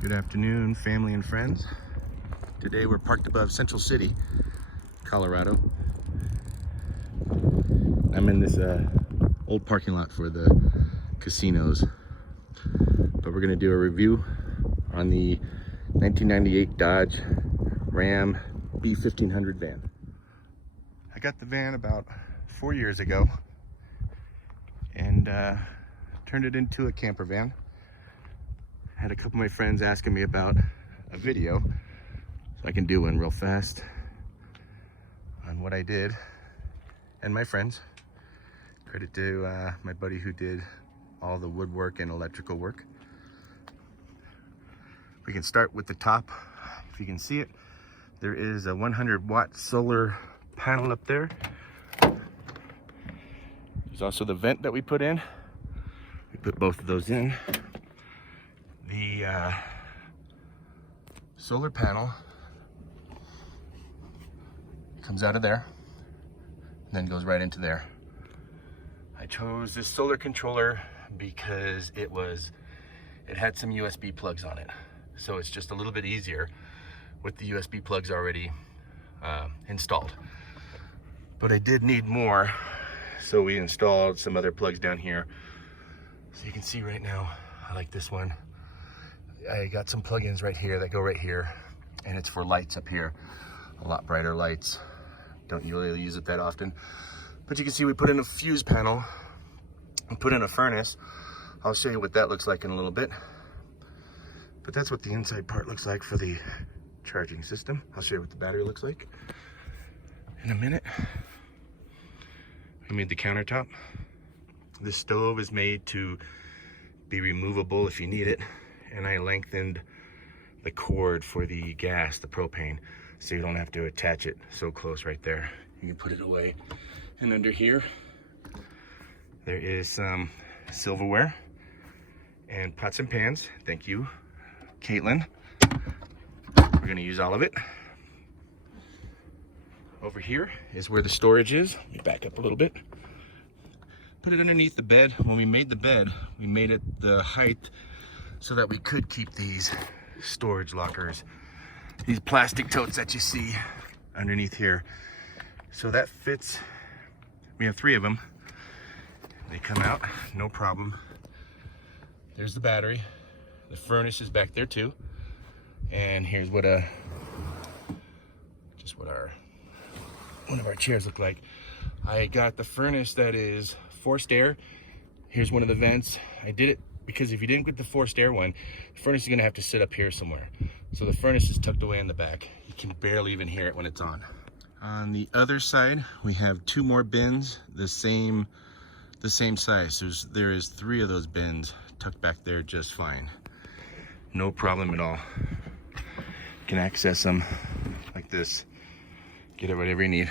Good afternoon, family and friends. Today we're parked above Central City, Colorado. I'm in this old parking lot for the casinos, but we're gonna do a review on the 1998 Dodge Ram B1500 van. I got the van about 4 years ago and turned it into a camper van. Had a couple of my friends asking me about a video, so I can do one real fast on what I did and my friends. Credit to my buddy who did all the woodwork and electrical work. We can start with the top. If you can see it, there is a 100-watt solar panel up there. There's also the vent that we put in. We put both of those in. The solar panel comes out of there and then goes right into there. I chose this solar controller because it had some USB plugs on it, so it's just a little bit easier with the USB plugs already installed. But I did need more, so we installed some other plugs down here. So you can see right now, I like this one. I got some plugins right here that go right here, and it's for lights up here. A lot brighter lights. Don't really use it that often. But you can see we put in a fuse panel and put in a furnace. I'll show you what that looks like in a little bit. But that's what the inside part looks like for the charging system. I'll show you what the battery looks like in a minute. I made the countertop. This stove is made to be removable if you need it. And I lengthened the cord for the gas, the propane, so you don't have to attach it so close right there. You can put it away. And under here, there is some silverware and pots and pans. Thank you, Caitlin. We're gonna use all of it. Over here is where the storage is. Let me back up a little bit. Put it underneath the bed. When we made the bed, we made it the height so that we could keep these storage lockers, these plastic totes that you see underneath here. So that fits. We have 3 of them. They come out, no problem. There's the battery. The furnace is back there too. And here's what one of our chairs look like. I got the furnace that is forced air. Here's one of the vents. I did it because if you didn't get the forced air one, the furnace is gonna have to sit up here somewhere. So the furnace is tucked away in the back. You can barely even hear it when it's on. On the other side, we have 2 more bins, the same size. There is 3 of those bins tucked back there just fine. No problem at all. You can access them like this. Get it whatever you need.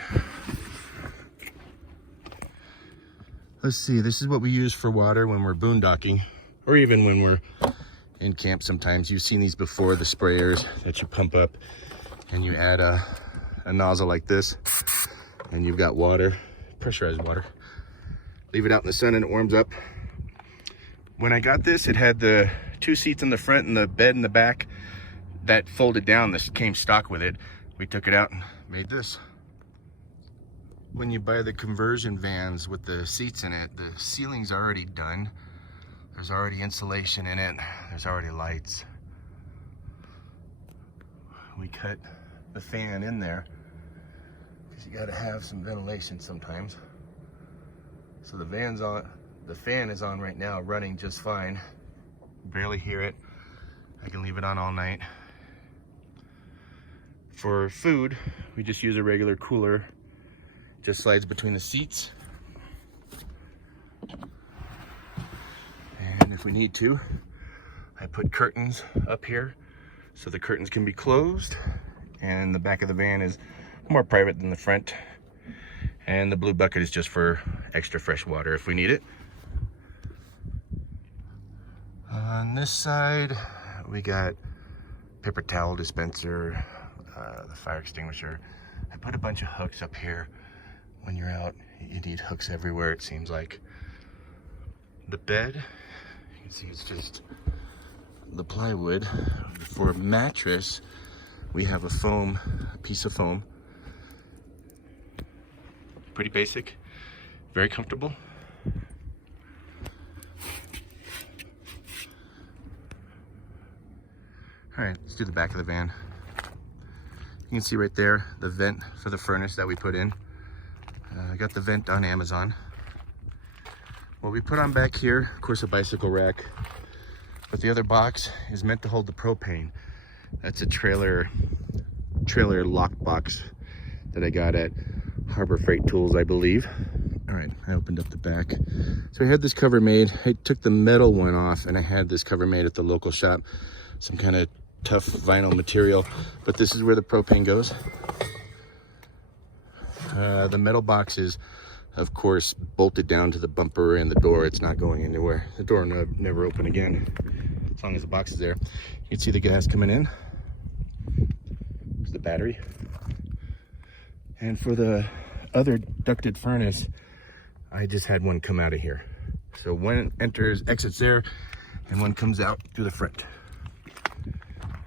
Let's see, this is what we use for water when we're boondocking, or even when we're in camp sometimes. You've seen these before, the sprayers that you pump up and you add a nozzle like this and you've got water, pressurized water. Leave it out in the sun and it warms up. When I got this, it had the 2 seats in the front and the bed in the back that folded down. This came stock with it. We took it out and made this. When you buy the conversion vans with the seats in it, the ceiling's already done. There's already insulation in it. There's already lights. We cut the fan in there because you gotta have some ventilation sometimes. So the fan is on right now, running just fine. Barely hear it. I can leave it on all night. For food, we just use a regular cooler. Just slides between the seats. And if we need to, I put curtains up here so the curtains can be closed. And the back of the van is more private than the front. And the blue bucket is just for extra fresh water if we need it. On this side, we got paper towel dispenser, the fire extinguisher. I put a bunch of hooks up here. When you're out, you need hooks everywhere, it seems like. The bed, you can see it's just the plywood. For a mattress, we have a piece of foam. Pretty basic, very comfortable. All right, let's do the back of the van. You can see right there the vent for the furnace that we put in. I got the vent on Amazon. What we put on back here, of course, a bicycle rack, but the other box is meant to hold the propane. That's a trailer lock box that I got at Harbor Freight Tools, I believe. All right, I opened up the back. So I had this cover made. I took the metal one off and I had this cover made at the local shop. Some kind of tough vinyl material, but this is where the propane goes. The metal box is, of course, bolted down to the bumper and the door. It's not going anywhere. The door never open again, as long as the box is there. You can see the gas coming in. There's the battery. And for the other ducted furnace, I just had one come out of here. So one enters, exits there, and one comes out through the front.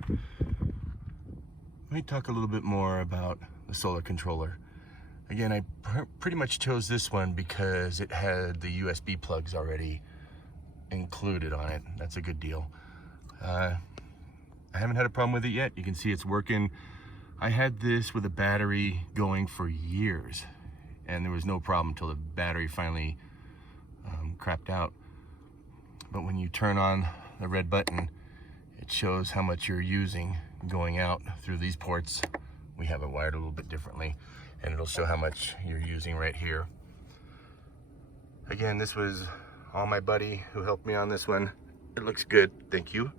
Let me talk a little bit more about the solar controller. Again, I pretty much chose this one because it had the USB plugs already included on it. That's a good deal. I haven't had a problem with it yet. You can see it's working. I had this with a battery going for years, and there was no problem until the battery finally crapped out. But when you turn on the red button, it shows how much you're using going out through these ports. We have it wired a little bit differently, and it'll show how much you're using right here. Again, this was all my buddy who helped me on this one. It looks good, thank you.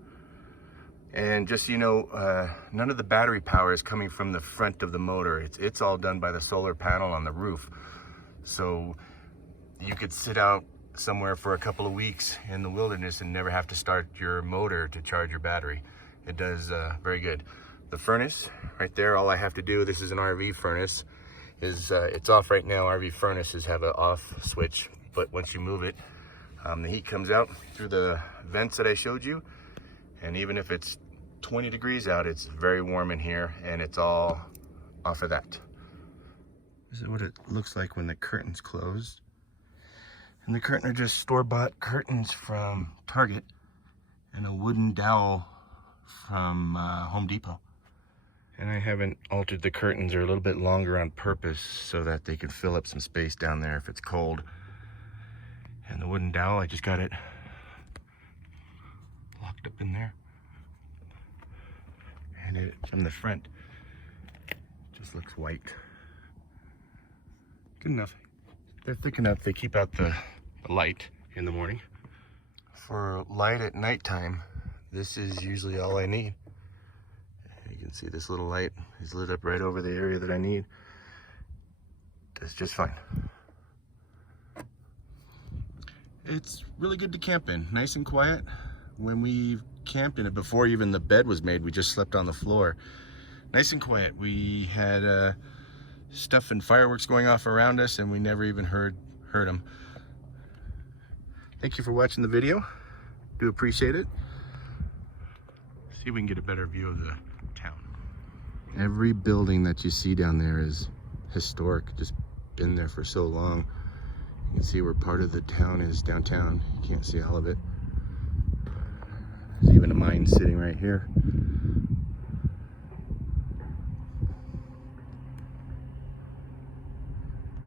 And just so you know, none of the battery power is coming from the front of the motor. It's all done by the solar panel on the roof. So you could sit out somewhere for a couple of weeks in the wilderness and never have to start your motor to charge your battery. It does very good. The furnace right there, all I have to do, this is an RV furnace, is it's off right now. RV furnaces have an off switch, but once you move it, the heat comes out through the vents that I showed you. And even if it's 20 degrees out, it's very warm in here, and it's all off of that. This is what it looks like when the curtain's closed. And the curtain are just store-bought curtains from Target and a wooden dowel from Home Depot. And I haven't altered the curtains. They're a little bit longer on purpose so that they can fill up some space down there if it's cold. And the wooden dowel, I just got it locked up in there. And it, from the front, just looks white. Good enough. They're thick enough, they keep out the light in the morning. For light at nighttime, this is usually all I need. You can see this little light is lit up right over the area that I need. That's just fine. It's really good to camp in, nice and quiet. When we camped in it, before even the bed was made, we just slept on the floor. Nice and quiet. We had stuff and fireworks going off around us, and we never even heard them. Thank you for watching the video. Do appreciate it. See if we can get a better view of the town. Every building that you see down there is historic, just been there for so long. You can see where part of the town is downtown. You can't see all of it. There's even a mine sitting right here.